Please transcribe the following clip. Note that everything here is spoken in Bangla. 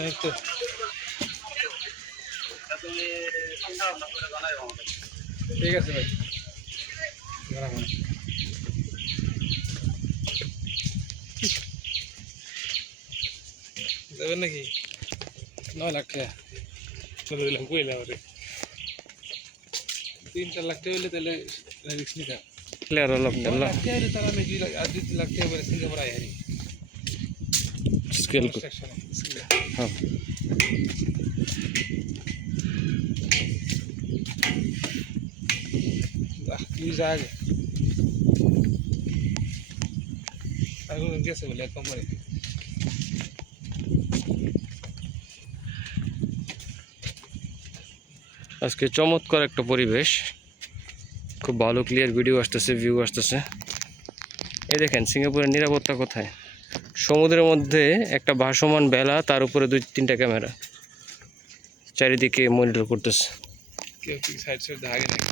এই তো ঠিক আছে ভাই, যাবেন নাকি? 9 লাখ টাকা দিলাম, কইলাম রে 3 লাখ টাকা হইলে তাহলে রিস্ক নিতাম। ক্লিয়ার হল আলহামদুলিল্লাহ। তারা আমি 2 লাখ আর 2 লাখ টাকা করে সিঙ্গাপুর আই হারি স্কেল কনস্ট্রাকশনে। হ্যাঁ কি জায়গা আগুন গেছে বলে কোম্পানি। আজকে চমৎকার একটা পরিবেশ, খুব ভালো ক্লিয়ার ভিডিও আসতেছে, ভিউ আসতেছে। এই দেখেন সিঙ্গাপুরের নিরাপত্তা কোথায়, সমুদ্রের মধ্যে একটা ভাসমান বেলা, তার উপরে 2-3টা ক্যামেরা চারিদিকে মনিটর করতেছে। কেউ কি সাইড সাইড আগে নাকি